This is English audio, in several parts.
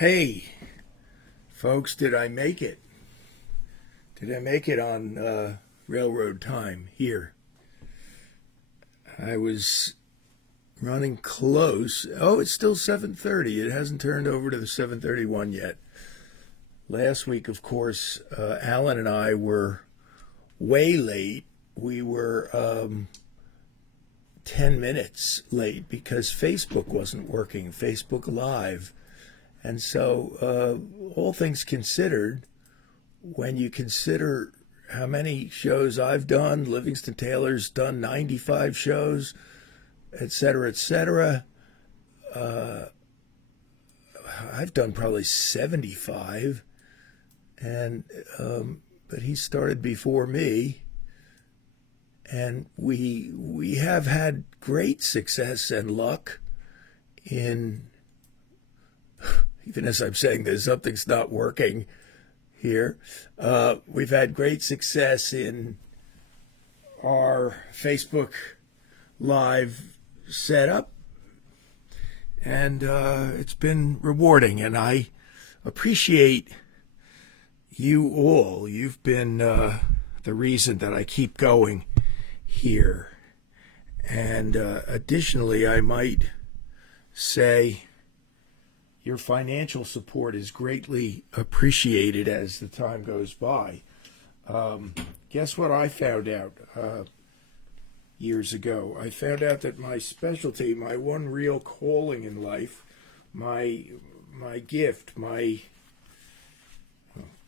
Hey, folks, did I make it? Did I make it on railroad time here? I was running close. Oh, it's still 7:30. It hasn't turned over to the 7:31 yet. Last week, of course, Alan and I were way late. We were 10 minutes late because Facebook wasn't working, Facebook Live. And so, all things considered, when you consider how many shows I've done, Livingston Taylor's done 95 shows, et cetera, I've done probably 75, and but he started before me, and we have had great success and luck in. Even as I'm saying this, something's not working here. We've had great success in our Facebook Live setup, and it's been rewarding, and I appreciate you all. You've been the reason that I keep going here. And additionally, I might say your financial support is greatly appreciated as the time goes by. Guess what I found out years ago? I found out that my specialty, my one real calling in life, my gift, oh,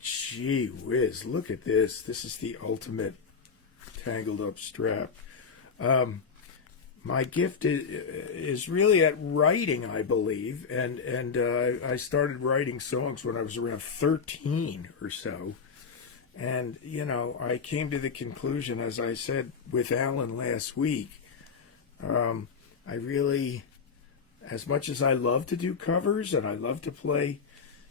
gee whiz, look at this. This is the ultimate tangled up strap. My gift is really at writing, I believe, and I started writing songs when I was around 13 or so. And, I came to the conclusion, as I said with Alan last week, I really, as much as I love to do covers, and I love to play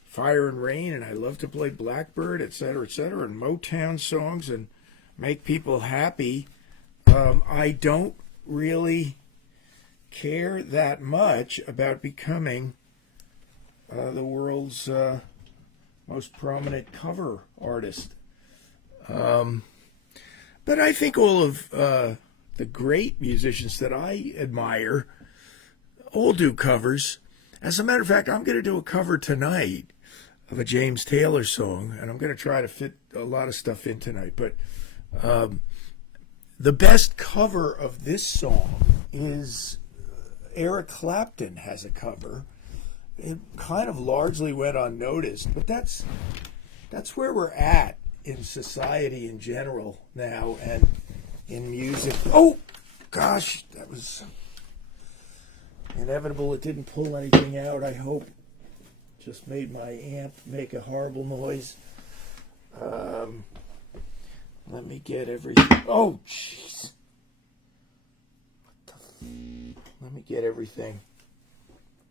Fire and Rain, and I love to play Blackbird, et cetera, and Motown songs, and make people happy, I don't really care that much about becoming the world's most prominent cover artist. But I think all of the great musicians that I admire all do covers. As a matter of fact, I'm going to do a cover tonight of a James Taylor song, and I'm going to try to fit a lot of stuff in tonight. But the best cover of this song is Eric Clapton has a cover. It kind of largely went unnoticed, but that's where we're at in society in general now and in music. Oh, gosh, that was inevitable. It didn't pull anything out, I hope. Just made my amp make a horrible noise. Let me get everything. Oh, jeez. Let me get everything.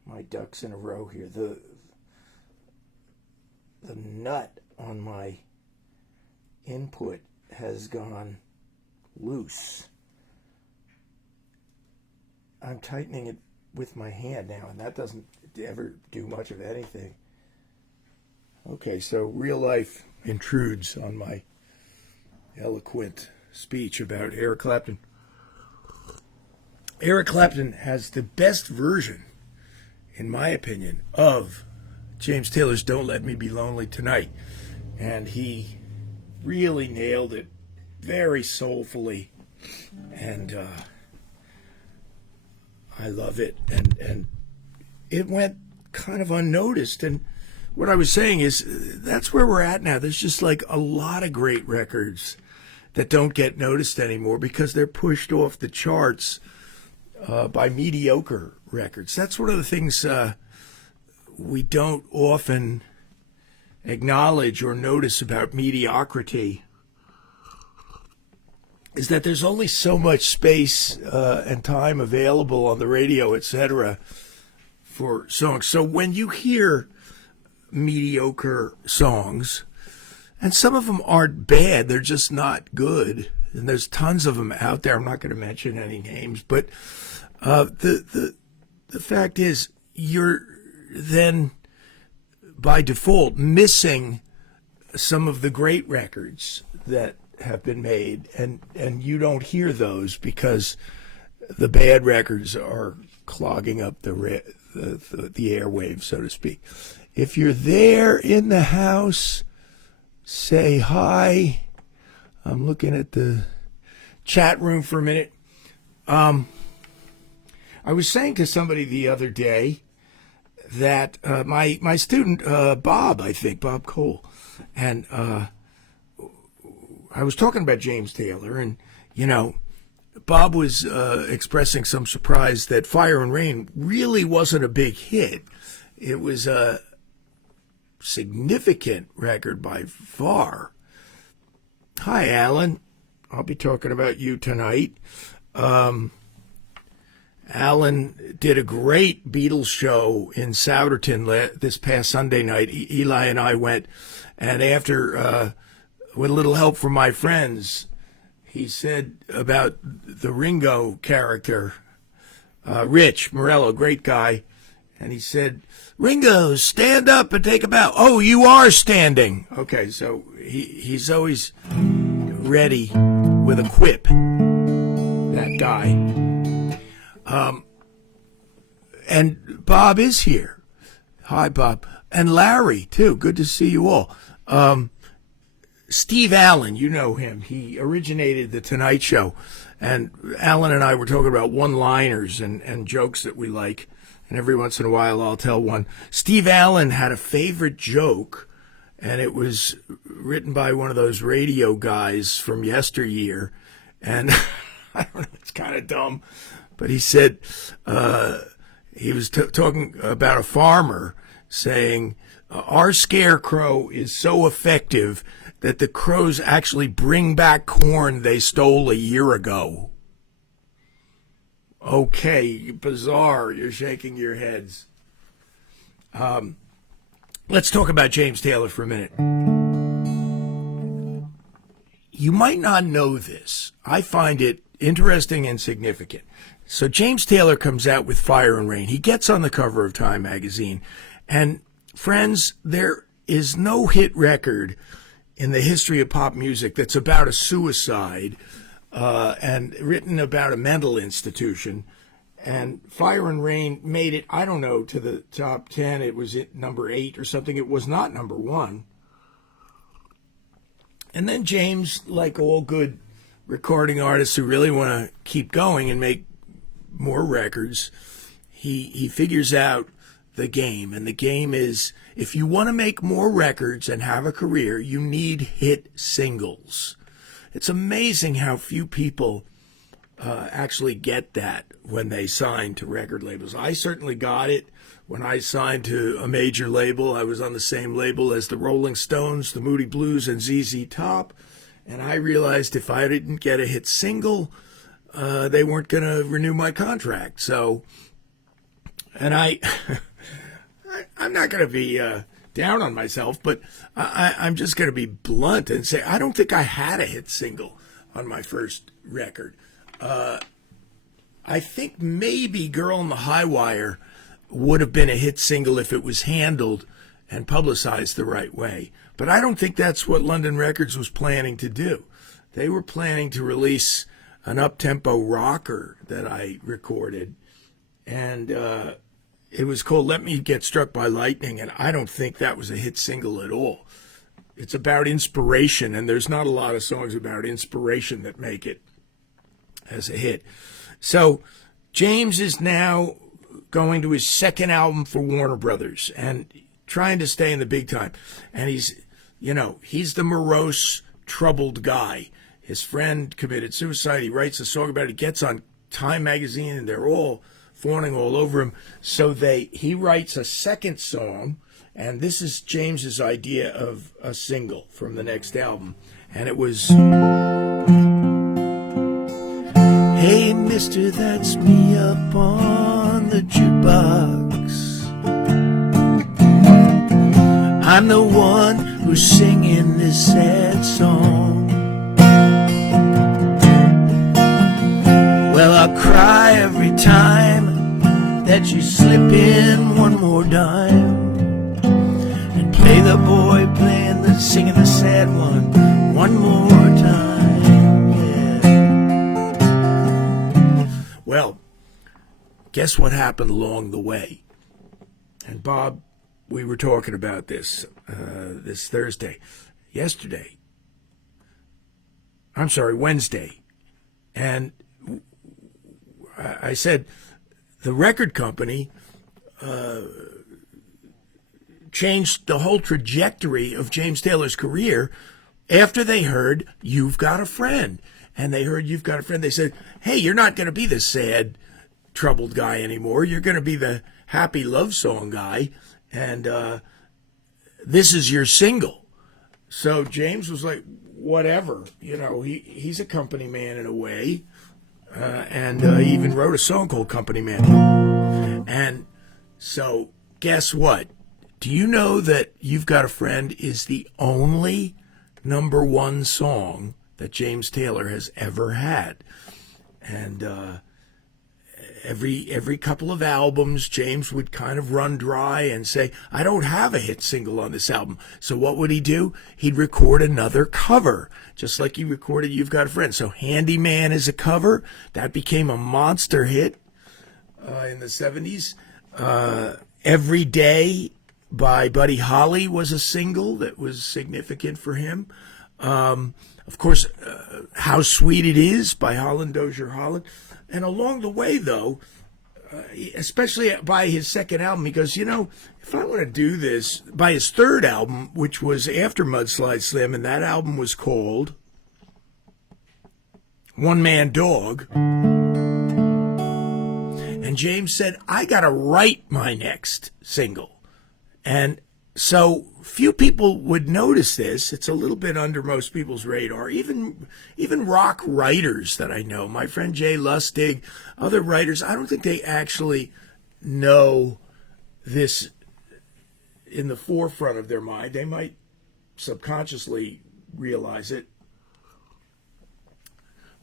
My ducks in a row here. The nut on my input has gone loose. I'm tightening it with my hand now, and that doesn't ever do much of anything. Okay, so real life intrudes on my eloquent speech about Eric Clapton. Eric Clapton has the best version, in my opinion, of James Taylor's Don't Let Me Be Lonely Tonight. And he really nailed it very soulfully. And I love it. And it went kind of unnoticed. And what I was saying is that's where we're at now. There's just like a lot of great records that don't get noticed anymore because they're pushed off the charts by mediocre records. That's one of the things we don't often acknowledge or notice about mediocrity, is that there's only so much space and time available on the radio, etc., for songs. So when you hear mediocre songs, and some of them aren't bad, they're just not good, and there's tons of them out there. I'm not going to mention any names, but the fact is, you're then by default missing some of the great records that have been made, and you don't hear those because the bad records are clogging up the airwaves, so to speak. If you're there in the house, say hi. I'm looking at the chat room for a minute. I was saying to somebody the other day that my student, Bob Cole, and I was talking about James Taylor, and, Bob was expressing some surprise that Fire and Rain really wasn't a big hit. It was a significant record by far. Hi, Alan. I'll be talking about you tonight. Alan did a great Beatles show in Souderton this past Sunday night. Eli and I went, and after, with a little help from my friends, he said about the Ringo character, Rich Morello, great guy, and he said, Ringo, stand up and take a bow. Oh, you are standing. Okay, so he's always ready with a quip, that guy. And Bob is here. Hi, Bob. And Larry, too. Good to see you all. Steve Allen, you know him. He originated The Tonight Show. And Alan and I were talking about one-liners and jokes that we like. And every once in a while I'll tell one. Steve Allen had a favorite joke, and it was written by one of those radio guys from yesteryear. And I don't know, it's kind of dumb. But he said, he was talking about a farmer saying, our scarecrow is so effective that the crows actually bring back corn they stole a year ago. Okay, bizarre. You're shaking your heads. Let's talk about James Taylor for a minute. You might not know this. I find it interesting and significant. So James Taylor comes out with Fire and Rain. He gets on the cover of Time magazine. And friends, there is no hit record in the history of pop music that's about a suicide and written about a mental institution. And Fire and Rain made it, I don't know, to the top 10. It was at number 8 or something. It was not number 1. And then James, like all good recording artists who really want to keep going and make more records, he figures out the game. And the game is, if you want to make more records and have a career, you need hit singles. It's amazing how few people actually get that when they sign to record labels. I certainly got it. When I signed to a major label, I was on the same label as the Rolling Stones, the Moody Blues, and ZZ Top. And I realized if I didn't get a hit single, they weren't going to renew my contract. So, and I'm not going to be down on myself, but I'm just going to be blunt and say I don't think I had a hit single on my first record. I think maybe Girl on the High Wire would have been a hit single if it was handled and publicized the right way. But I don't think that's what London Records was planning to do. They were planning to release an up-tempo rocker that I recorded, and it was called Let Me Get Struck by Lightning, and I don't think that was a hit single at all. It's about inspiration, and there's not a lot of songs about inspiration that make it as a hit. So James is now going to his second album for Warner Brothers and trying to stay in the big time. And he's the morose, troubled guy. His friend committed suicide. He writes a song about it. He gets on Time magazine, and they're all fawning all over him. So he writes a second song, and this is James's idea of a single from the next album. And it was, hey, mister, that's me up on the jukebox. I'm the one who's singing this sad song. Well, I'll cry every time that you slip in one more dime. singing the sad one more time, yeah. Well, guess what happened along the way? And Bob, we were talking about this Wednesday. And I said the record company changed the whole trajectory of James Taylor's career after they heard You've Got a Friend. And they heard You've Got a Friend. They said, hey, you're not going to be the sad, troubled guy anymore. You're going to be the happy love song guy. And this is your single. So James was like, whatever. You know, he's a company man in a way. And he even wrote a song called Company Man. And so guess what? Do you know that You've Got a Friend is the only #1 song that James Taylor has ever had? And every couple of albums, James would kind of run dry and say, I don't have a hit single on this album. So what would he do? He'd record another cover, just like he recorded You've Got a Friend. So Handyman is a cover. That became a monster hit in the 70s. Every Day by Buddy Holly was a single that was significant for him. Of course, How Sweet It Is by Holland Dozier Holland. And along the way, though, especially by his second album, he goes, you know, if I want to do this, by his third album, which was after Mudslide Slim, and that album was called One Man Dog. And James said, I got to write my next single. And so few people would notice this. It's a little bit under most people's radar. Even rock writers that I know, my friend Jay Lustig, other writers, I don't think they actually know this in the forefront of their mind. They might subconsciously realize it.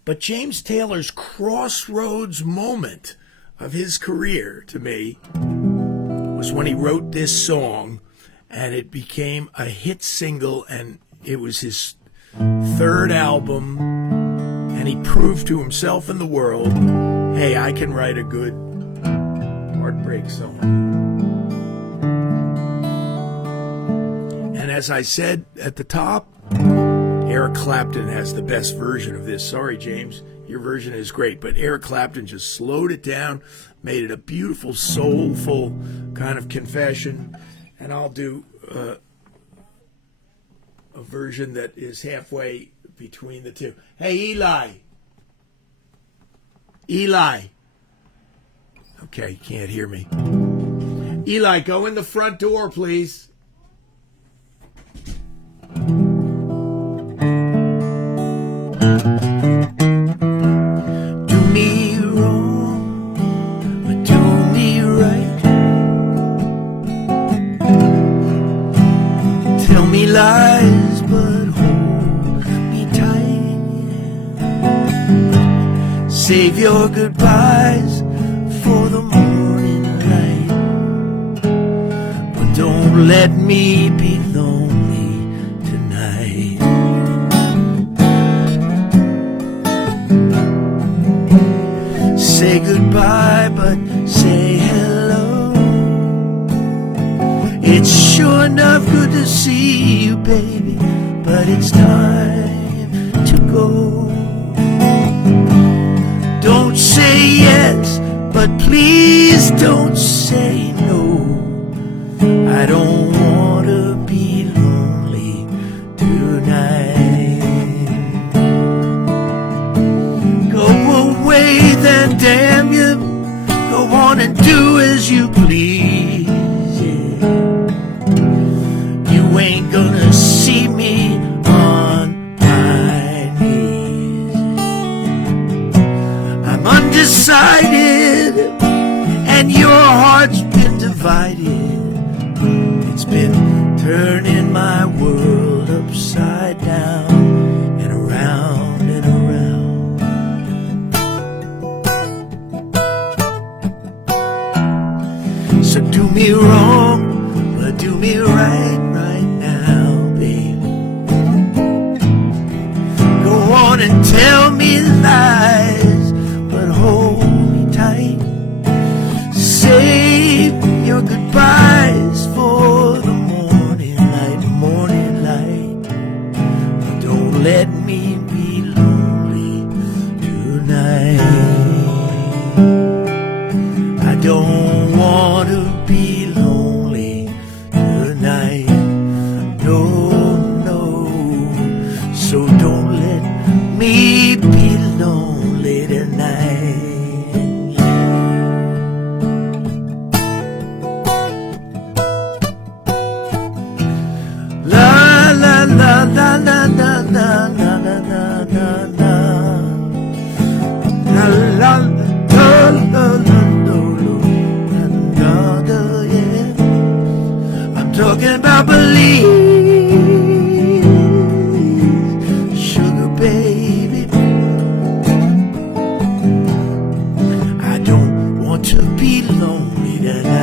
But James Taylor's crossroads moment of his career, to me, was when he wrote this song, and it became a hit single, and it was his third album, and he proved to himself and the world, hey, I can write a good heartbreak song. And as I said at the top, Eric Clapton has the best version of this. Sorry, James, your version is great, but Eric Clapton just slowed it down, made it a beautiful, soulful kind of confession. And I'll do a version that is halfway between the two. Hey, Eli. Eli. Okay, you can't hear me. Eli, go in the front door, please. Do me wrong, but do me right. Tell me lies, but hold me tight. Save your goodbyes for the morning light, but don't let me be lonely tonight. Say goodbye, but say hello. It's sure enough good to see you, baby, but it's time to go. Don't say yes, but please don't say no. I don't want to be lonely tonight. Go away then, damn you. Go on and do as you please. You ain't gonna see me on my knees. I'm undecided, and your heart's been divided. It's been turning my world upside down and around and around. So do me wrong, but do me right now, baby. talking about believe, sugar baby. I don't want to be lonely tonight.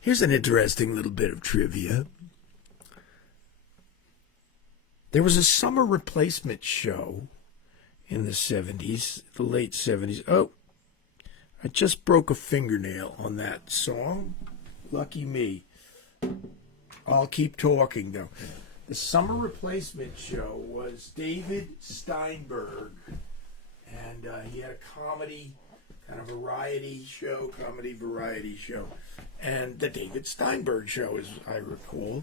Here's an interesting little bit of trivia. There was a summer replacement show in the 70s, the late 70s. Oh, I just broke a fingernail on that song. Lucky me. I'll keep talking, though. The summer replacement show was David Steinberg, and he had a comedy, kind of variety show, and the David Steinberg show, as I recall.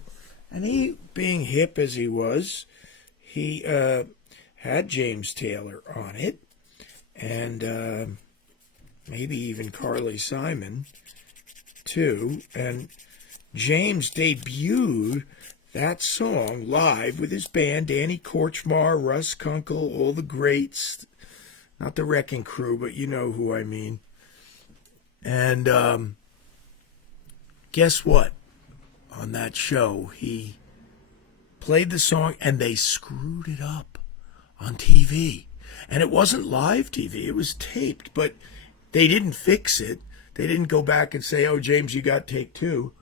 And he, being hip as he was, he had James Taylor on it, and maybe even Carly Simon, too. And James debuted that song live with his band, Danny Korchmar, Russ Kunkel, all the greats. Not the Wrecking Crew, but you know who I mean. And guess what? On that show, he played the song, and they screwed it up on TV. And it wasn't live TV, it was taped, but they didn't fix it. They didn't go back and say, oh, James, you got take two.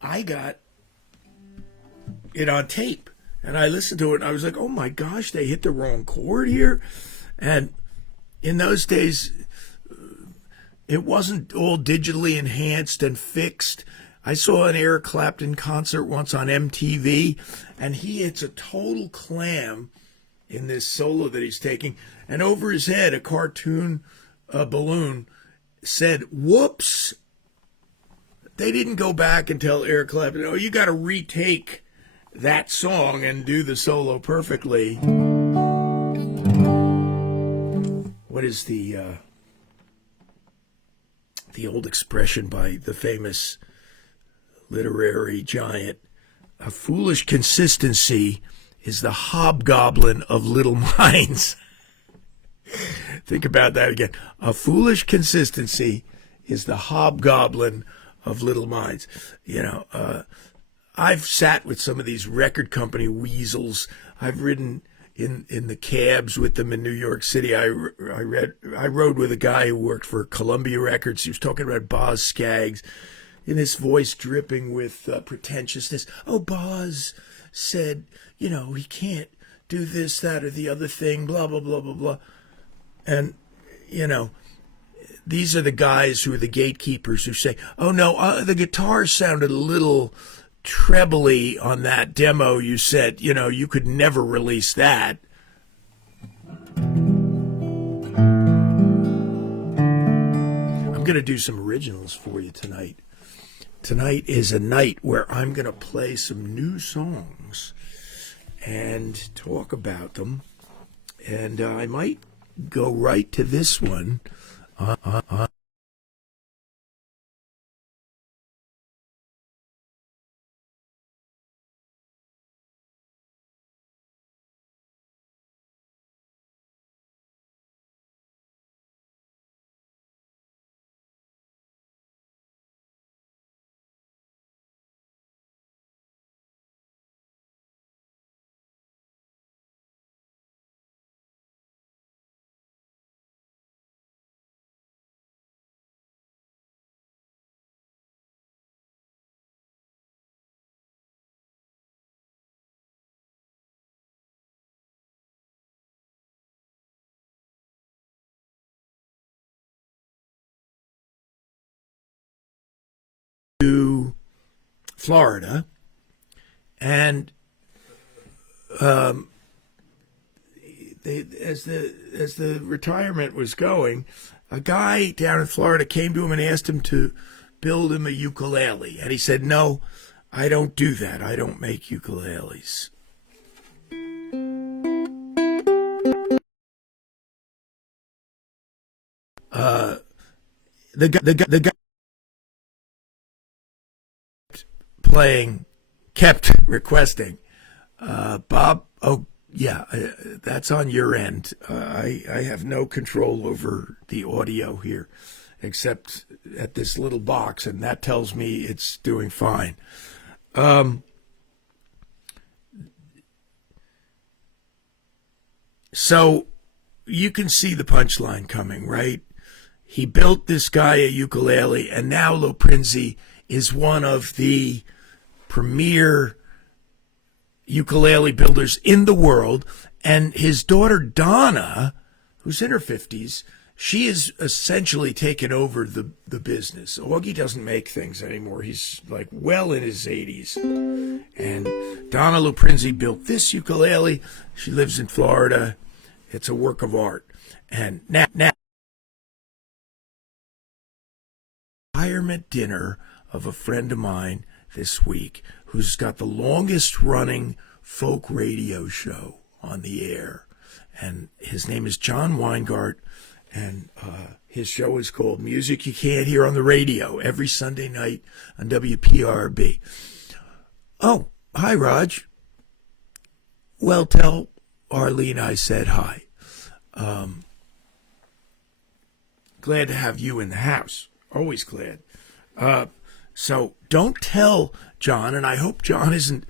I got it on tape, and I listened to it, and I was like, oh my gosh, they hit the wrong chord here. And in those days, it wasn't all digitally enhanced and fixed. I saw an Eric Clapton concert once on MTV, and he hits a total clam in this solo that he's taking, and over his head, a cartoon balloon said, whoops. They didn't go back and tell Eric Clapton, oh, you got to retake that song and do the solo perfectly. What is the old expression by the famous literary giant? A foolish consistency is the hobgoblin of little minds. Think about that again. A foolish consistency is the hobgoblin of little minds. You know, I've sat with some of these record company weasels. I've ridden in the cabs with them in New York City. I rode with a guy who worked for Columbia Records. He was talking about Boz Scaggs, in his voice dripping with pretentiousness. Oh, Boz said, you know, he can't do this, that, or the other thing, blah, blah, blah, blah, blah. And, you know, these are the guys who are the gatekeepers who say, oh, no, the guitar sounded a little trebly on that demo. You said, you know, you could never release that. I'm going to do some originals for you tonight. Tonight is a night where I'm going to play some new songs and talk about them. And I might go right to this one. To Florida, and as the retirement was going, a guy down in Florida came to him and asked him to build him a ukulele, and he said, "No, I don't do that. I don't make ukuleles." The guy kept requesting, Bob, oh, yeah, that's on your end. I have no control over the audio here, except at this little box, and that tells me it's doing fine. So you can see the punchline coming, right? He built this guy a ukulele, and now Loprinzi is one of the premier ukulele builders in the world. And his daughter Donna, who's in her 50s, she is essentially taken over the business. Augie doesn't make things anymore. He's like well in his 80s. And Donna Loprinzi built this ukulele. She lives in Florida. It's a work of art. And now retirement dinner of a friend of mine this week who's got the longest running folk radio show on the air. And his name is John Weingart. And his show is called Music You Can't Hear on the Radio every Sunday night on WPRB. Oh, hi, Raj. Well, tell Arlene I said hi. Glad to have you in the house. Always glad. So don't tell John, and I hope John isn't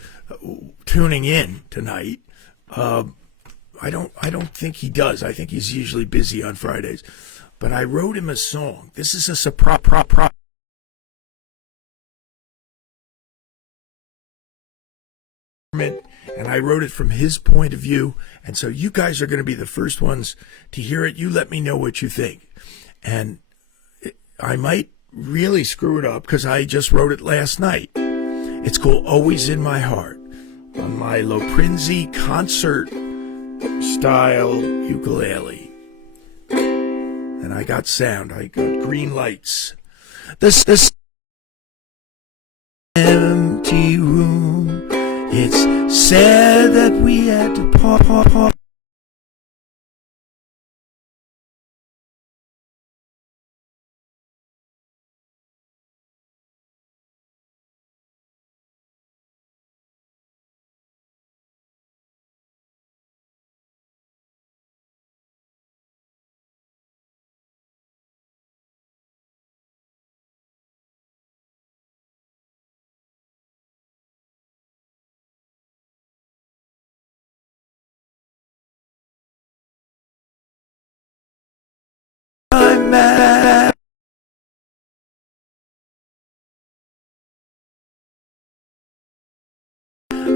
tuning in tonight. I don't think he does. I think he's usually busy on Fridays. But I wrote him a song. This is a surprise. And I wrote it from his point of view. And so you guys are going to be the first ones to hear it. You let me know what you think. And I might really screw it up because I just wrote it last night. It's called Always in My Heart on my Loprinzi concert style ukulele. And I got sound. I got green lights. This empty room. It's sad that we had to part.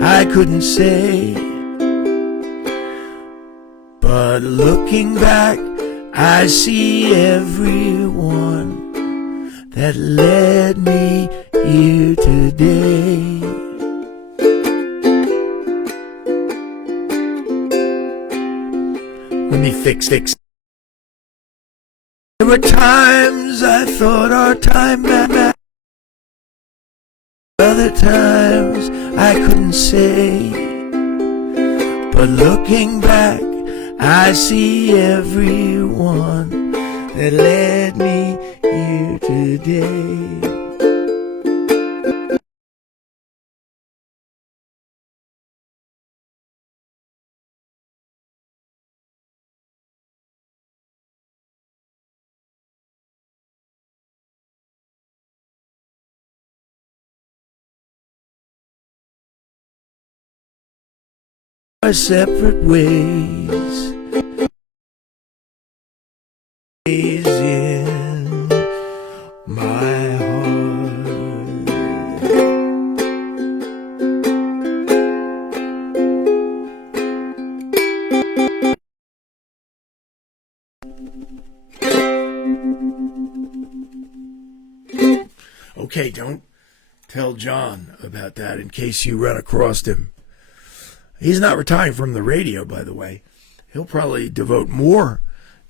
I couldn't say, but looking back, I see everyone that led me here today. Let me fix. There were times I thought our time mattered. Other times I couldn't say, but looking back, I see everyone that led me here today. Our separate ways in my heart. Okay, don't tell John about that in case you run across him. He's not retiring from the radio, by the way. He'll probably devote more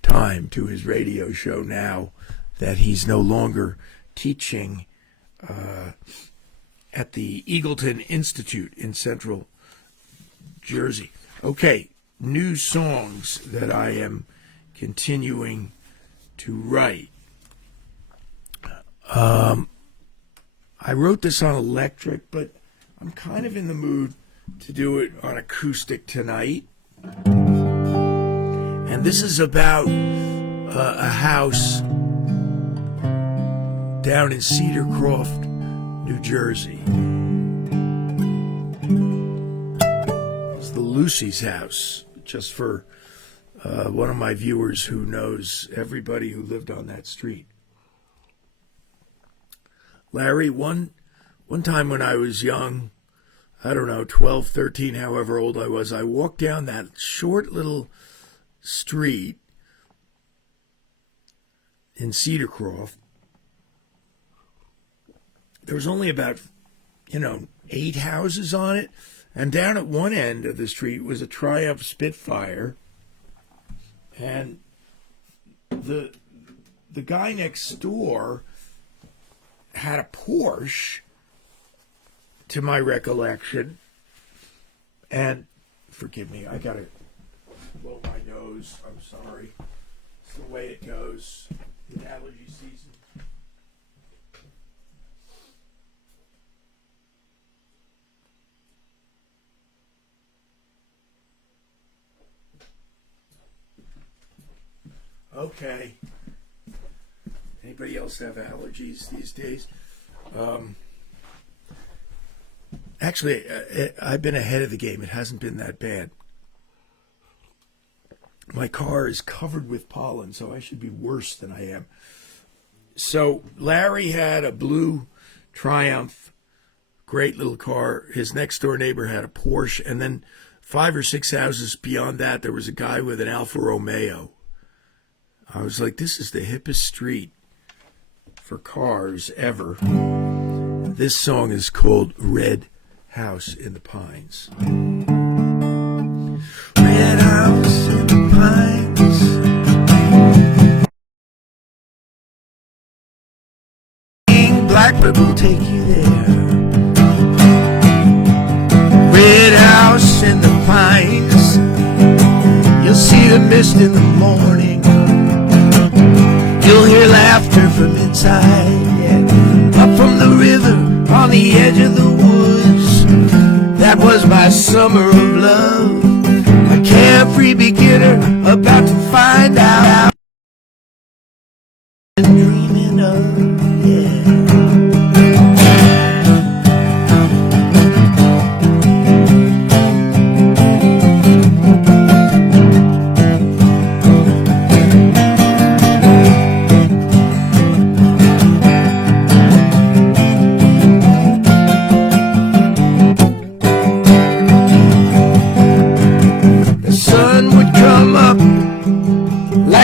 time to his radio show now that he's no longer teaching at the Eagleton Institute in Central Jersey. Okay, new songs that I am continuing to write. I wrote this on electric, but I'm kind of in the mood to do it on acoustic tonight. And this is about a house down in Cedar Croft, New Jersey. It's the Lucy's house, just for one of my viewers who knows everybody who lived on that street. Larry, one time when I was young, I don't know, 12, 13, however old I was, I walked down that short little street in Cedar Croft. There was only about, 8 houses on it. And down at one end of the street was a Triumph Spitfire. And the guy next door had a Porsche, to my recollection. And forgive me, I gotta blow my nose. I'm sorry. It's the way it goes in allergy season. Okay. Anybody else have allergies these days? Actually, I've been ahead of the game. It hasn't been that bad. My car is covered with pollen, so I should be worse than I am. So Larry had a blue Triumph, great little car. His next door neighbor had a Porsche, and then 5 or 6 houses beyond that, there was a guy with an Alfa Romeo. I was like, this is the hippest street for cars ever. This song is called Red House in the Pines. Red house in the pines, Blackbird will take you there. Red house in the pines, you'll see the mist in the morning. You'll hear laughter from inside, yeah. Up from the river on the edge of the woods. That was my summer of love. A carefree beginner about to find out and dreaming of, yeah.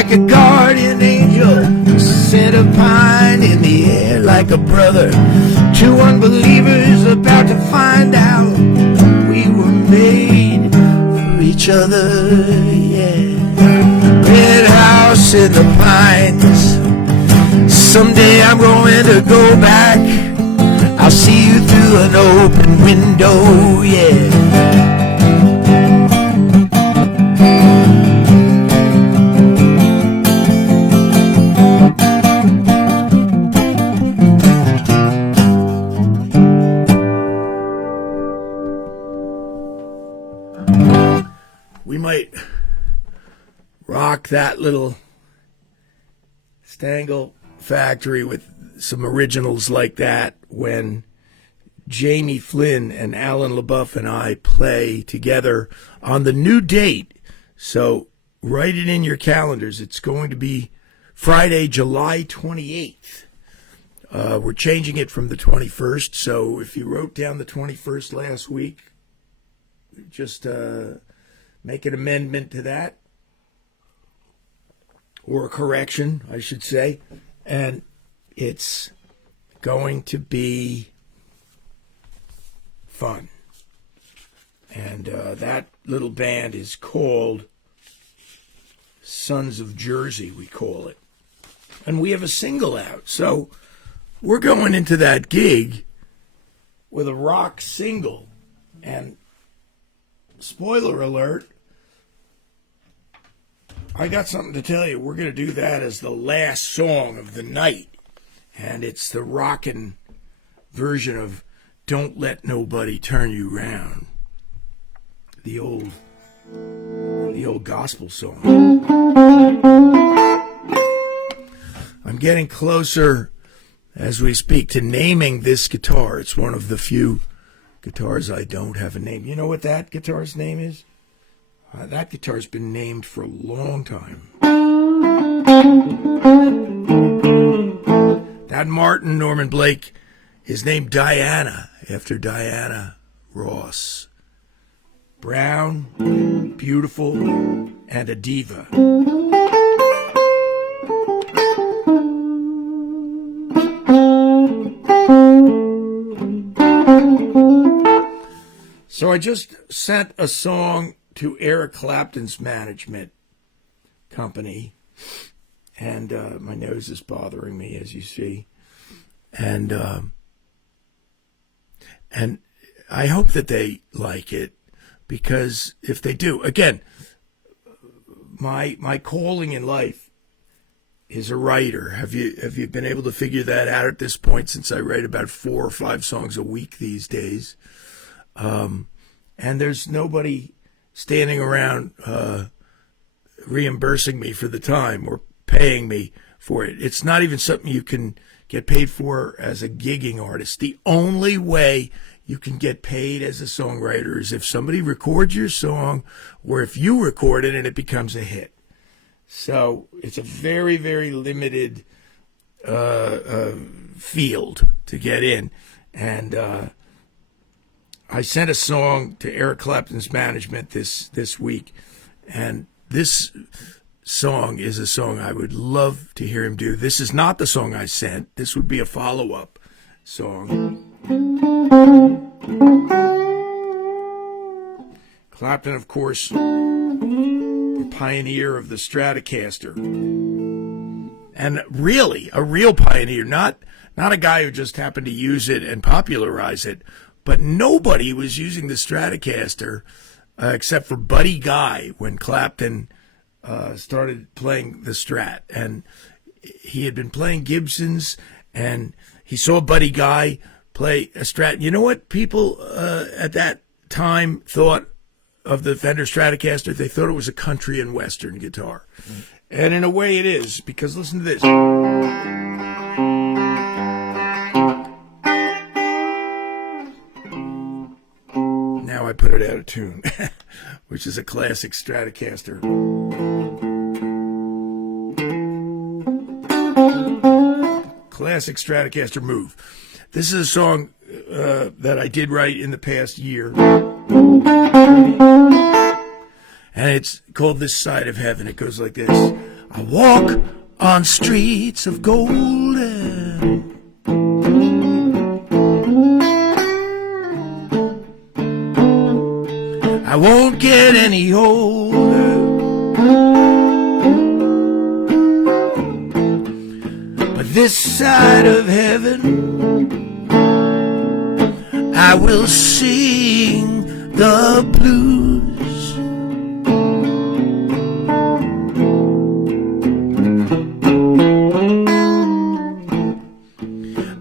A guardian angel, scent of pine in the air like a brother. 2 unbelievers about to find out we were made for each other, yeah. Red house in the pines, someday I'm going to go back. I'll see you through an open window, yeah. We might rock that little Stangl factory with some originals like that when Jamie Flynn and Alan LaBeouf and I play together on the new date. So write it in your calendars. It's going to be Friday, July 28th. We're changing it from the 21st. So if you wrote down the 21st last week, just make an amendment to that, or a correction, I should say, and it's going to be fun. And that little band is called Sons of Jersey, we call it. And we have a single out, so we're going into that gig with a rock single. And spoiler alert, I got something to tell you. We're going to do that as the last song of the night. And it's the rockin' version of Don't Let Nobody Turn You Round. the old gospel song. I'm getting closer as we speak to naming this guitar. It's one of the few guitars I don't have a name. You know what that guitar's name is? That guitar's been named for a long time. That Martin Norman Blake is named Diana after Diana Ross. Brown, beautiful, and a diva. So I just sent a song to Eric Clapton's management company, and my nose is bothering me, as you see, and I hope that they like it, because if they do, again, my calling in life is a writer. Have you been able to figure that out at this point, since I write about 4 or 5 songs a week these days? And there's nobody standing around reimbursing me for the time or paying me for it. It's not even something you can get paid for as a gigging artist. The only way you can get paid as a songwriter is if somebody records your song, or if you record it and it becomes a hit. So it's a very, very limited field to get in. And I sent a song to Eric Clapton's management this week, and this song is a song I would love to hear him do. This is not the song I sent. This would be a follow-up song. Clapton, of course, the pioneer of the Stratocaster, and really a real pioneer, not a guy who just happened to use it and popularize it. But nobody was using the Stratocaster except for Buddy Guy when Clapton started playing the Strat. And he had been playing Gibsons, and he saw Buddy Guy play a Strat. You know what people at that time thought of the Fender Stratocaster? They thought it was a country and western guitar. Mm-hmm. And in a way it is, because listen to this. Now I put it out of tune, which is a classic Stratocaster. Classic Stratocaster move. This is a song that I did write in the past year. And it's called This Side of Heaven. It goes like this. I walk on streets of golden. I won't get any older, but this side of heaven I will sing the blues.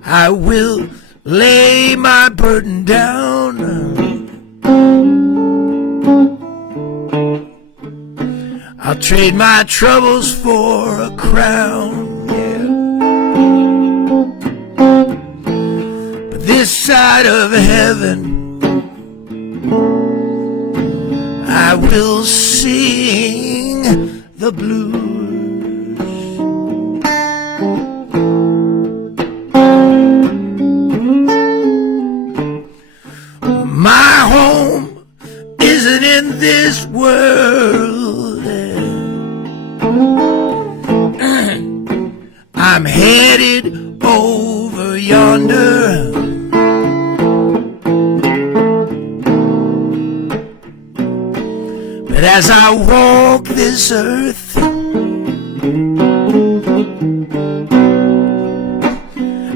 I will lay my burden down. I'll trade my troubles for a crown, yeah. But this side of heaven, I will sing the blues. My home isn't in this world. I'm headed over yonder. But as I walk this earth,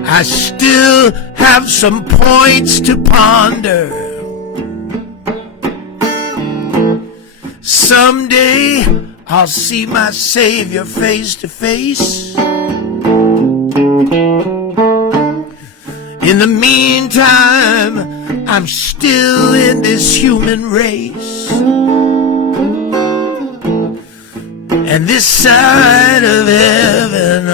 I still have some points to ponder. Someday I'll see my Savior face to face. In the meantime, I'm still in this human race, and this side of heaven,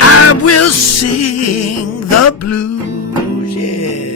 I will sing the blues, yeah.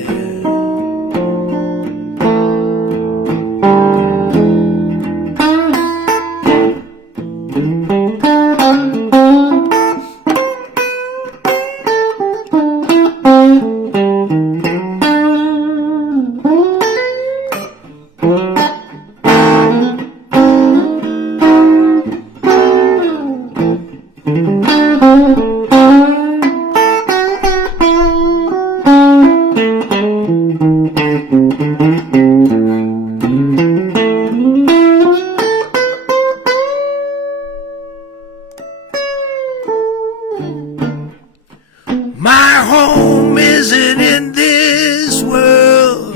My home isn't in this world.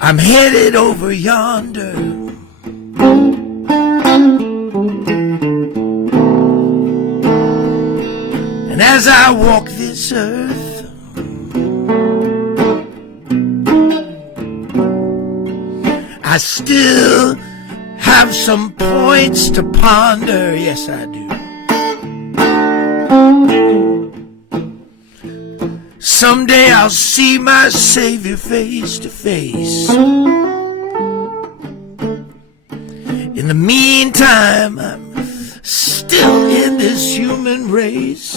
I'm headed over yonder. And as I walk this earth, I still have some points to ponder. Yes, I do. Someday I'll see my Savior face to face. In the meantime, I'm still in this human race,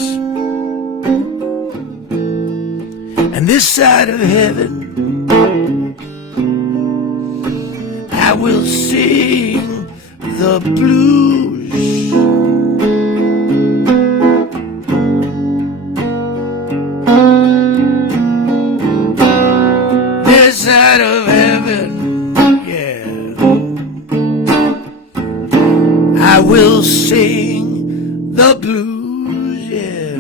and this side of heaven, I will sing the blues. This side of heaven, yeah, I will sing the blues, yeah.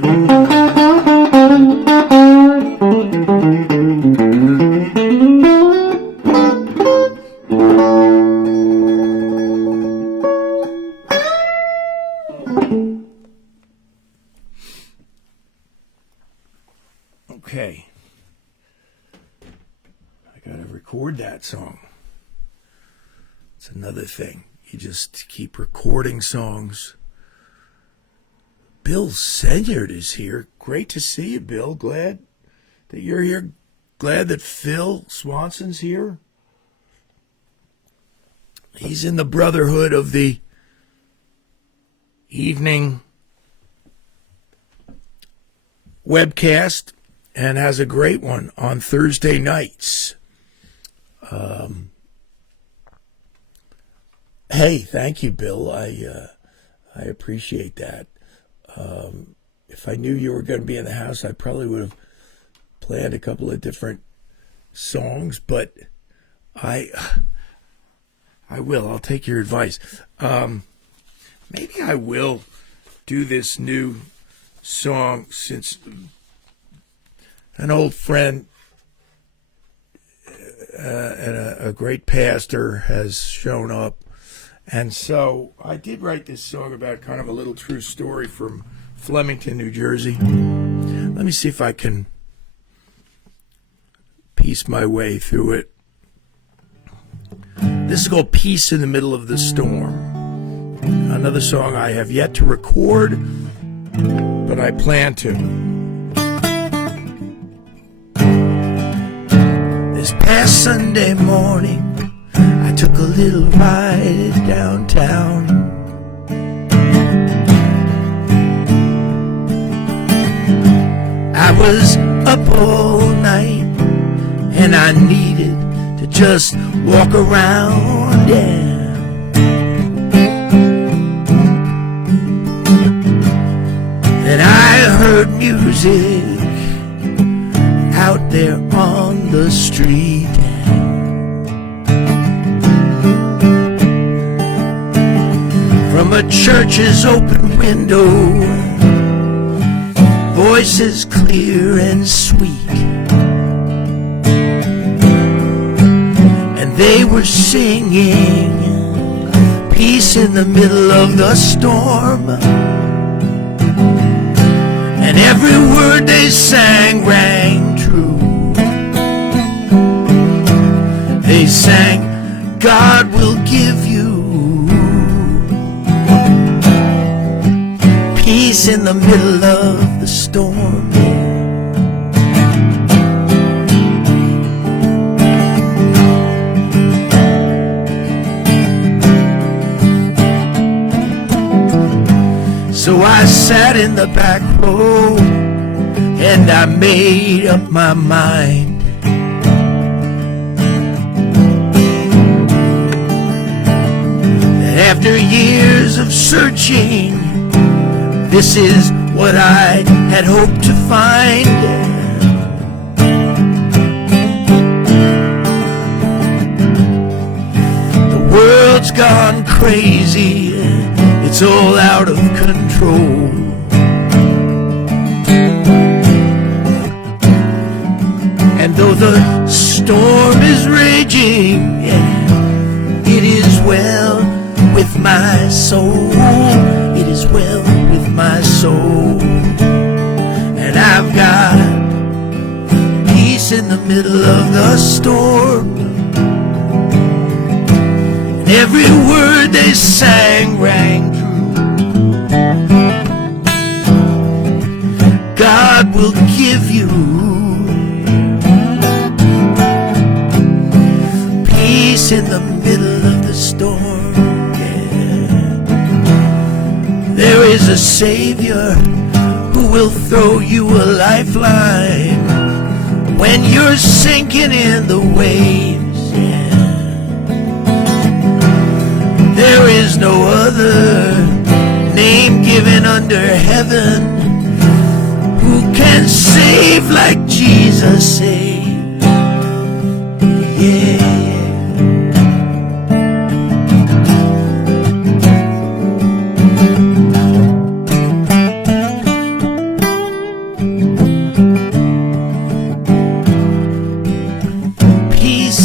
Okay, I gotta record that song. It's another thing. You just keep recording songs. Bill Senyard is here. Great to see you, Bill. Glad that you're here. Glad that Phil Swanson's here. He's in the Brotherhood of the Evening webcast and has a great one on Thursday nights. Hey, thank you, Bill. I appreciate that. If I knew you were going to be in the house, I probably would have planned a couple of different songs, but I will. I'll take your advice. Maybe I will do this new song since an old friend and a great pastor has shown up. And so I did write this song about kind of a little true story from Flemington, New Jersey. Let me see if I can piece my way through it. This is called Peace in the Middle of the Storm. Another song I have yet to record, but I plan to. This past Sunday morning, I took a little ride downtown. I was up all night and I needed to just walk around, yeah. Then I heard music out there on the street. From a church's open window, voices clear and sweet, and they were singing peace in the middle of the storm. and every word they sang rang true. They sang, God will give you peace in the middle of the storm. So I sat in the back row and I made up my mind. After years of searching, this is what I had hoped to find. The world's gone crazy, it's all out of control. And though the storm is raging, it is well with my soul. It is well with my soul. And I've got peace in the middle of the storm. And every word they sang rang true. God will give you peace in the middle of the storm. There is a Savior who will throw you a lifeline when you're sinking in the waves. There is no other name given under heaven who can save like Jesus saved. Yeah.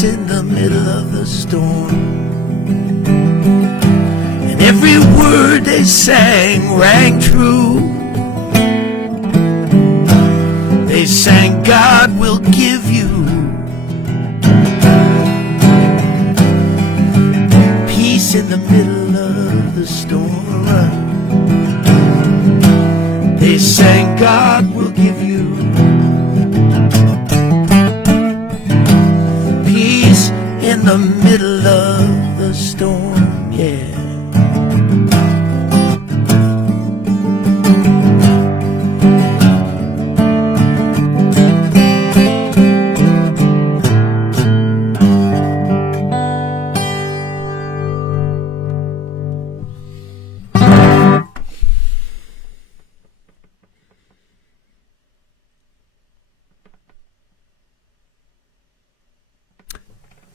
In the middle of the storm, and every word they sang rang true. They sang, God will give you peace in the middle of the storm. They sang, God will give you in the middle of the storm, yeah.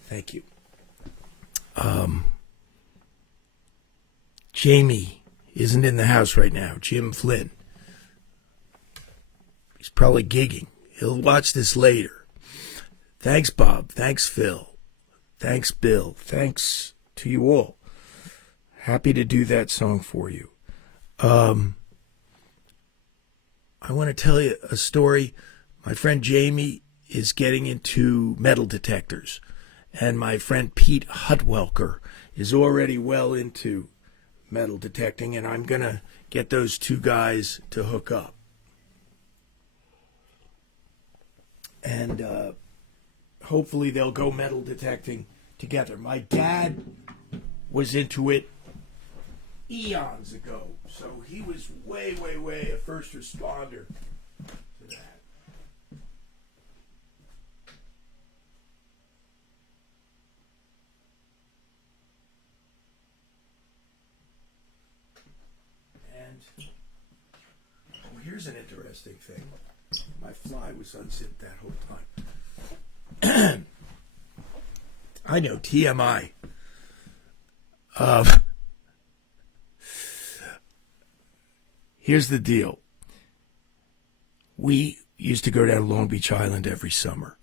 Thank you. Jamie isn't in the house right now. Jim Flynn. He's probably gigging. He'll watch this later. Thanks, Bob. Thanks, Phil. Thanks, Bill. Thanks to you all. Happy to do that song for you. I want to tell you a story. My friend Jamie is getting into metal detectors. And my friend Pete Hutwelker is already well into metal detecting, and I'm going to get those two guys to hook up. And hopefully they'll go metal detecting together. My dad was into it eons ago, so he was way a first responder to that. Here's an interesting thing. My fly was unzipped that whole time. I know, TMI. Here's the deal. We used to go down Long Beach Island every summer.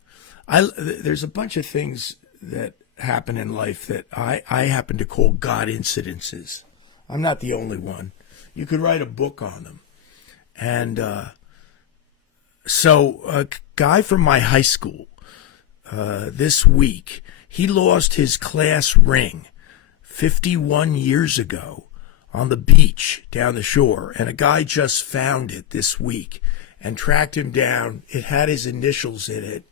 There's a bunch of things that happen in life that I happen to call God incidences. I'm not the only one. You could write a book on them. And So a guy from my high school this week, he lost his class ring 51 years ago on the beach down the shore, and a guy just found it this week and tracked him down. It had his initials in it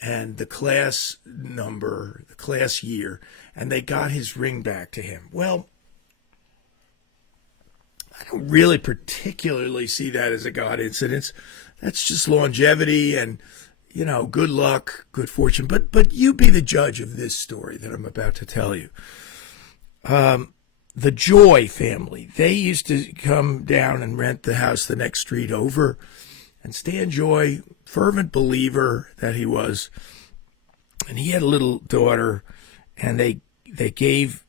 and the class number, the class year, and they got his ring back to him. Well, I don't really particularly see that as a God incidence. That's just longevity and, you know, good luck, good fortune. But you be the judge of this story that I'm about to tell you. The Joy family, they used to come down and rent the house the next street over. And Stan Joy, fervent believer that he was, and he had a little daughter, and they gave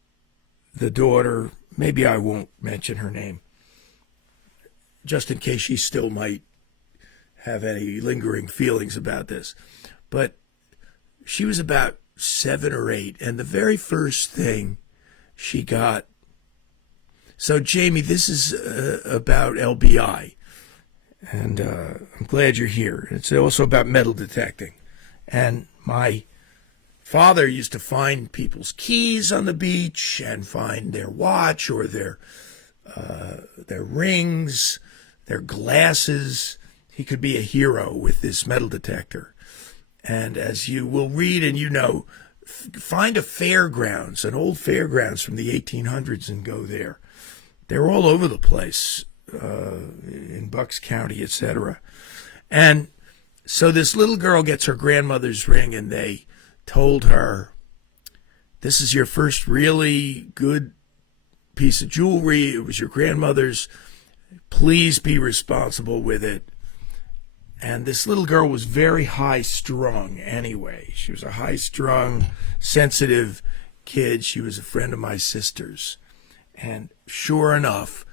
the daughter, maybe I won't mention her name, just in case she still might have any lingering feelings about this. But she was about 7 or 8, and the very first thing she got. So, Jamie, this is about LBI, and I'm glad you're here. It's also about metal detecting. And my father used to find people's keys on the beach and find their watch or their rings, their glasses. He could be a hero with this metal detector. And as you will read and you know, find a fairgrounds, an old fairgrounds from the 1800s and go there. They're all over the place in Bucks County, etc. And so this little girl gets her grandmother's ring, and they told her, this is your first really good piece of jewelry. It was your grandmother's. Please be responsible with it. And this little girl was very high-strung anyway. She was a high-strung, sensitive kid. She was a friend of my sister's. And sure enough,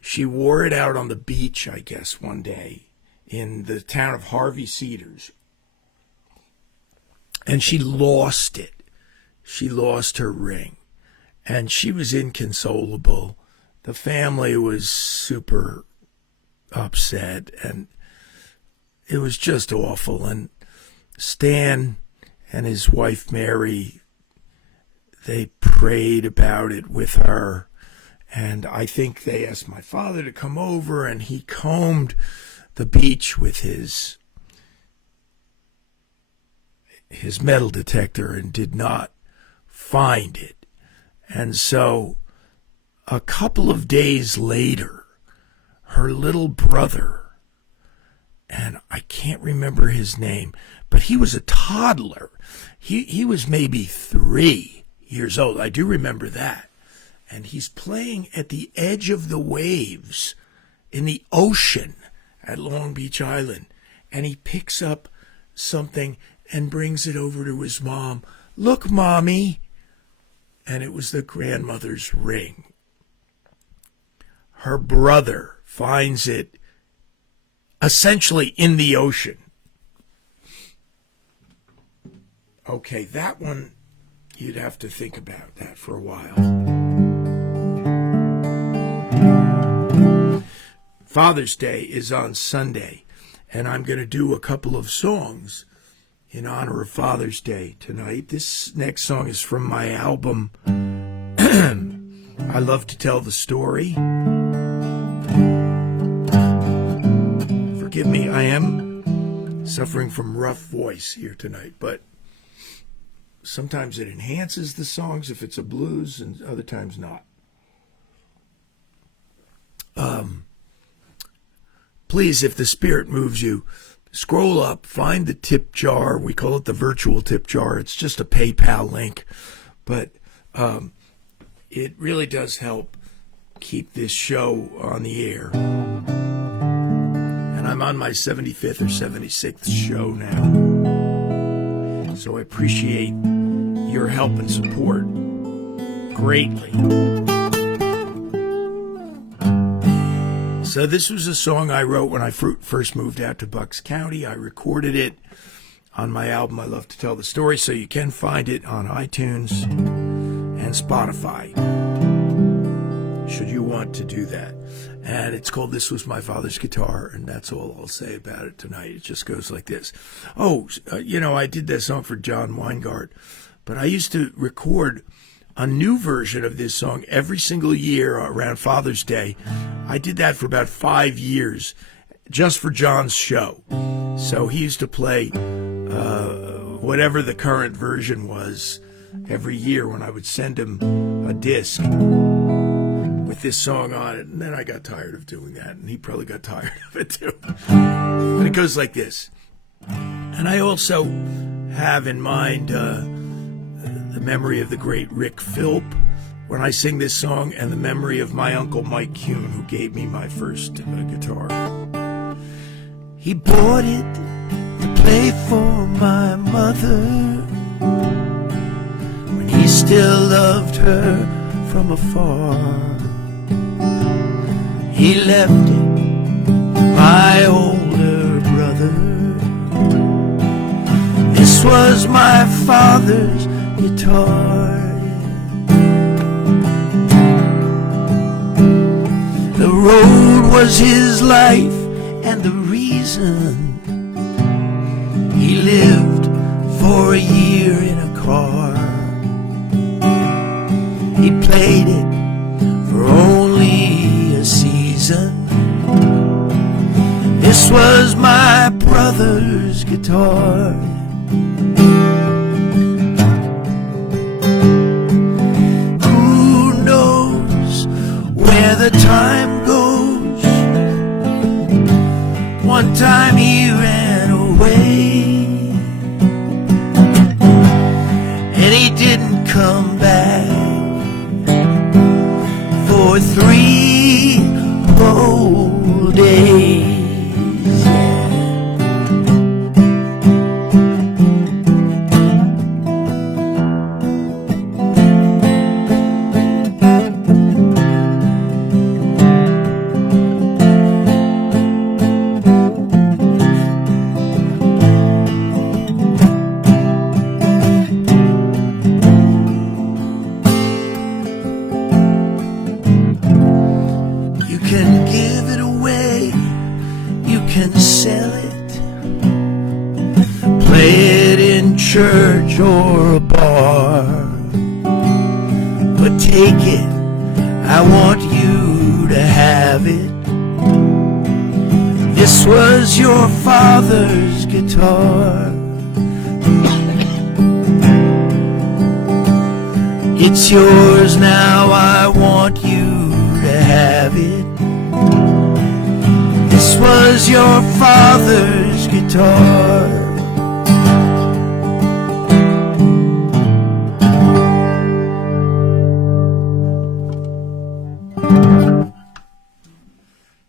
she wore it out on the beach, I guess, one day in the town of Harvey Cedars. And she lost it. She lost her ring. And she was inconsolable. The family was super upset, and it was just awful. And Stan and his wife Mary, they prayed about it with her, and I think they asked my father to come over, and he combed the beach with his metal detector and did not find it. And so a couple of days later, her little brother, and I can't remember his name, but he was a toddler. He was maybe 3 years old. I do remember that. And he's playing at the edge of the waves in the ocean at Long Beach Island. And he picks up something and brings it over to his mom. Look, Mommy. And it was the grandmother's ring. Her brother finds it essentially in the ocean. Okay, that one, you'd have to think about that for a while. Father's Day is on Sunday, and I'm going to do a couple of songs in honor of Father's Day tonight. This next song is from my album, I Love to Tell the Story. Forgive me, I am suffering from rough voice here tonight, but sometimes it enhances the songs if it's a blues, and other times not. Please, if the Spirit moves you, scroll up, find the tip jar. We call it the virtual tip jar. It's just a PayPal link, but it really does help keep this show on the air. And I'm on my 75th or 76th show now, so I appreciate your help and support greatly. So this was a song I wrote when I first moved out to Bucks County. I recorded it on my album, I Love to Tell the Story, so you can find it on iTunes and Spotify. should you want to do that. And it's called This Was My Father's Guitar, and that's all I'll say about it tonight. It just goes like this. I did that song for John Weingart, but I used to record a new version of this song every single year around Father's Day. I did that for about 5 years, just for John's show. So he used to play whatever the current version was every year when I would send him a disc with this song on it. And then I got tired of doing that, and he probably got tired of it too. But it goes like this. And I also have in mind the memory of the great Rick Philp when I sing this song, and the memory of my uncle Mike Kuhn, who gave me my first guitar. He bought it to play for my mother when he still loved her from afar. He left it to my older brother. This was my father's guitar. The road was his life and the reason he lived for a year in a car. He played it for only a season. This was my brother's guitar. Who knows where the time goes? One time he ran away, and he didn't come back for 3 whole days. Church or a bar, but take it, I want you to have it. This was your father's guitar. It's yours now, I want you to have it. This was your father's guitar.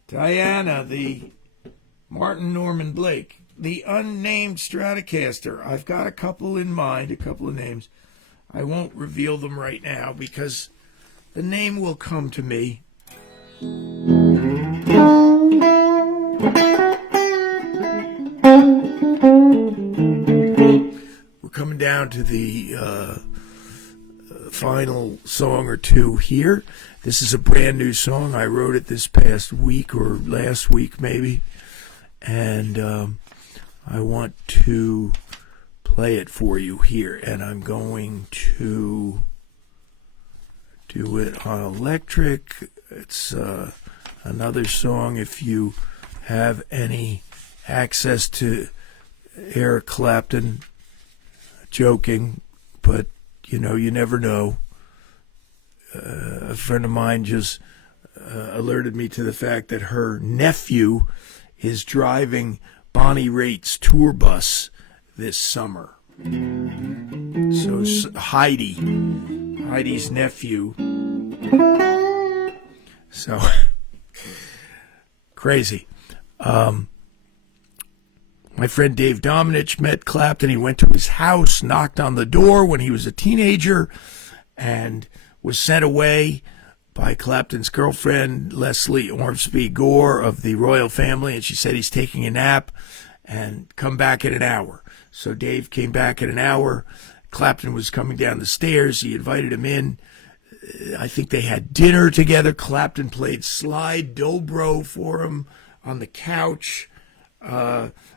Diana, the Martin Norman Blake, the unnamed Stratocaster. I've got a couple in mind, a couple of names. I won't reveal them right now because the name will come to me. We're coming down to the final song or two here. This is a brand new song. I wrote it this past week or last week maybe, and I want to play it for you here, and I'm going to do it on electric. It's another song if you have any access to Eric Clapton. Joking, but you never know. A friend of mine just alerted me to the fact that her nephew is driving Bonnie Raitt's tour bus this summer. So Heidi's nephew. So crazy. My friend Dave Domenech met Clapton. He went to his house, knocked on the door when he was a teenager, and was sent away by Clapton's girlfriend, Leslie Ormsby Gore of the royal family, and she said he's taking a nap and come back in an hour. So Dave came back in an hour. Clapton was coming down the stairs. He invited him in. I think they had dinner together. Clapton played slide dobro for him on the couch,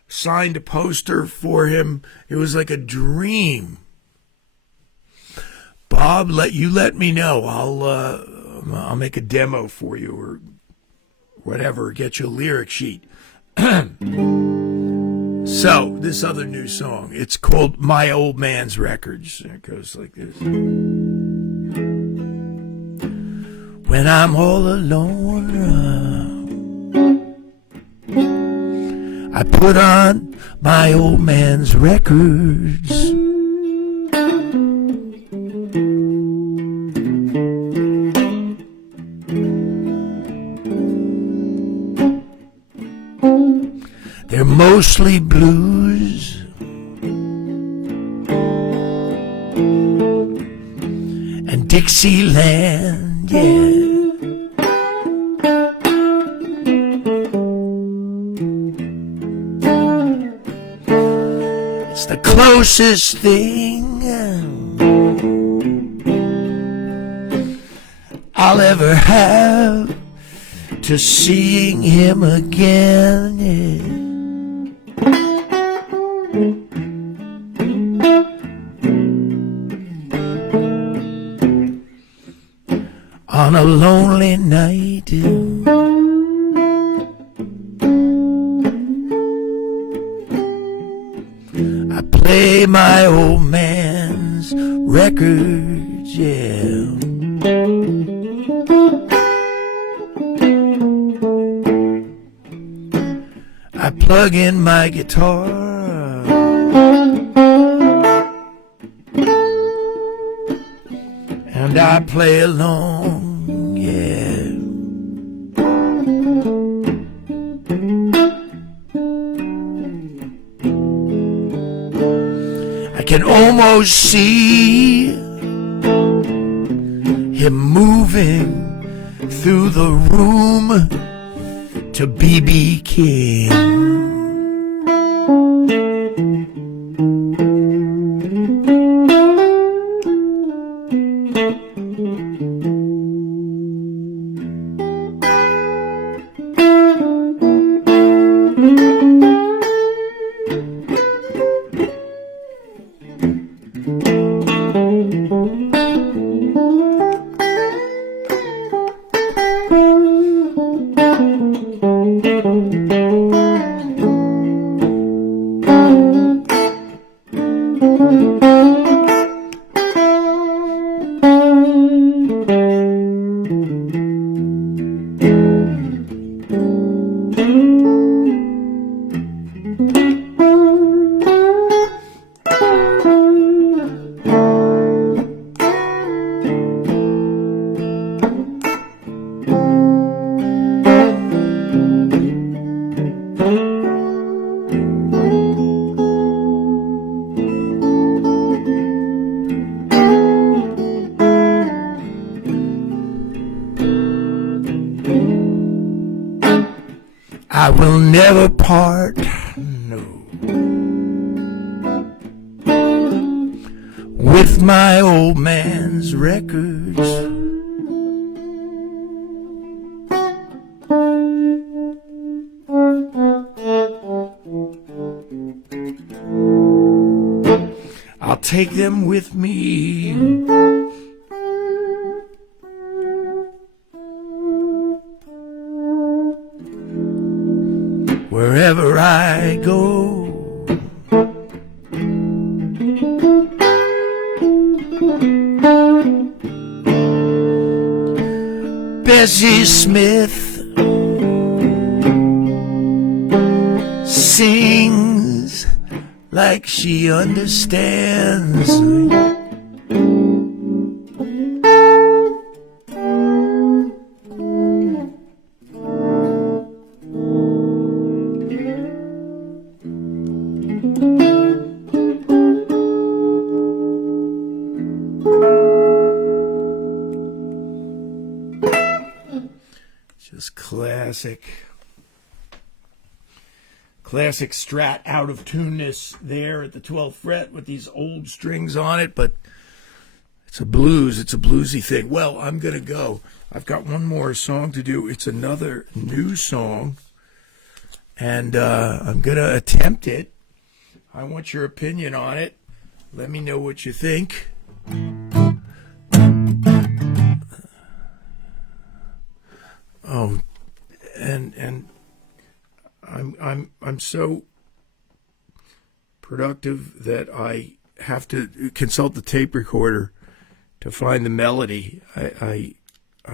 signed a poster for him. It was like a dream. Bob, let me know. I'll make a demo for you or whatever. Get you a lyric sheet. So, this other new song, it's called My Old Man's Records. It goes like this. When I'm all alone, I put on my old man's records. They're mostly blues and Dixieland, yeah. It's the closest thing I'll ever have to seeing him again, yeah. On a lonely night, I play my old man's records, yeah. I plug in my guitar and I play along, yeah. I can almost see him moving through the room to B.B. King. I will never part, no, with my old man's records. I'll take them with me wherever I go. Bessie Smith sings like she understands. Just classic Strat out of tuneness there at the 12th fret with these old strings on it, but It's a bluesy thing. Well, I'm going to go. I've got one more song to do. It's another new song, and I'm going to attempt it. I want your opinion on it. Let me know what you think. Oh, and I'm so productive that I have to consult the tape recorder to find the melody. I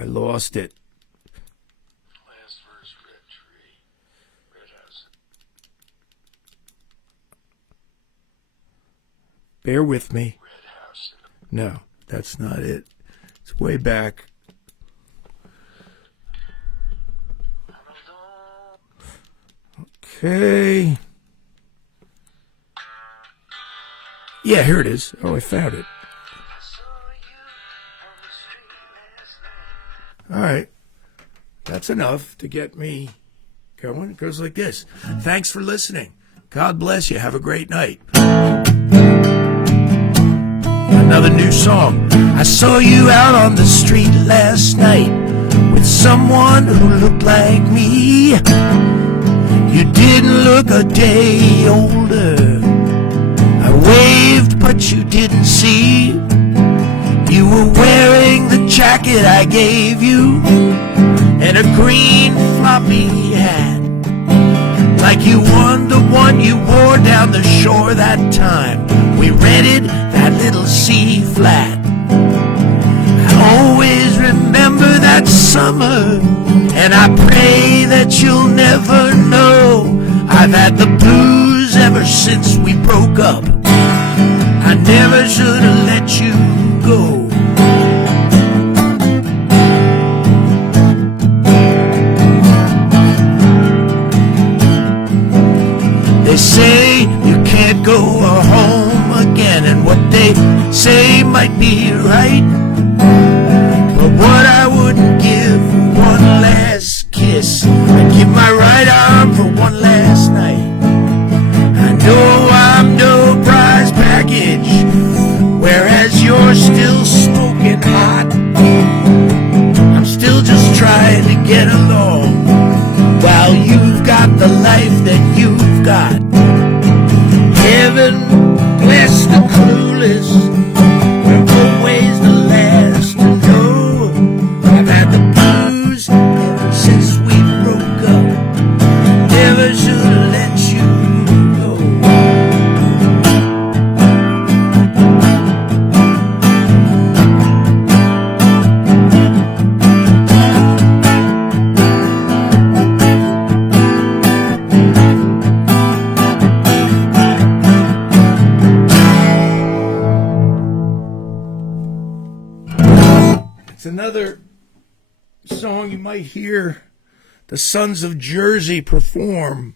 lost it. Last verse, red tree, red house. Bear with me. Red house. No, that's not it. It's way back. Okay. Yeah, here it is. Oh, I found it. All right. That's enough to get me going. It goes like this. Thanks for listening. God bless you. Have a great night. Another new song. I saw you out on the street last night with someone who looked like me. You didn't look a day older. I waved, but you didn't see. You were wearing the jacket I gave you and a green floppy hat, like you won the one you wore down the shore that time we rented that little C flat. I always remember that summer, and I pray that you'll never know I've had the blues ever since we broke up. I never should have let you go. They say you can't go home again, and what they say might be right. But what I wouldn't give for one last kiss, I'd give my right arm for one last night. I know I'm no prize package, whereas you're still smoking hot. I'm still just trying to get along, while you've got the life that you've got. Heaven bless the clueless, we're always the last to know. I've had the blues ever since we broke up. Never should have let you go. It's another song you might hear the Sons of Jersey perform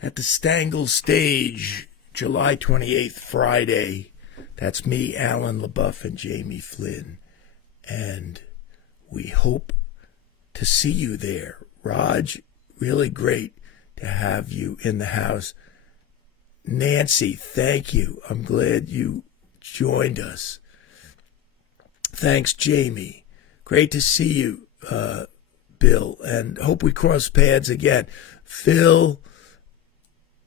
at the Stangl Stage, July 28th, Friday. That's me, Alan LaBeouf, and Jamie Flynn. And we hope to see you there. Raj, really great to have you in the house. Nancy, thank you. I'm glad you joined us. Thanks, Jamie. Great to see you, Bill, and hope we cross paths again. Phil,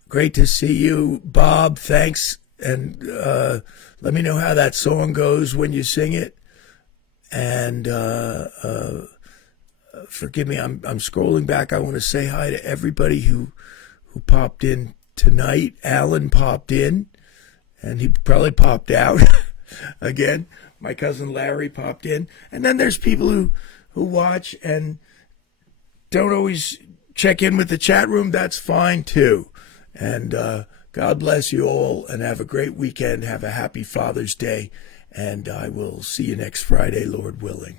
great to see you. Bob, thanks, and let me know how that song goes when you sing it. And forgive me, I'm scrolling back. I want to say hi to everybody who popped in tonight. Alan popped in, and he probably popped out again. My cousin Larry popped in. And then there's people who watch and don't always check in with the chat room. That's fine, too. And God bless you all, and have a great weekend. Have a happy Father's Day. And I will see you next Friday, Lord willing.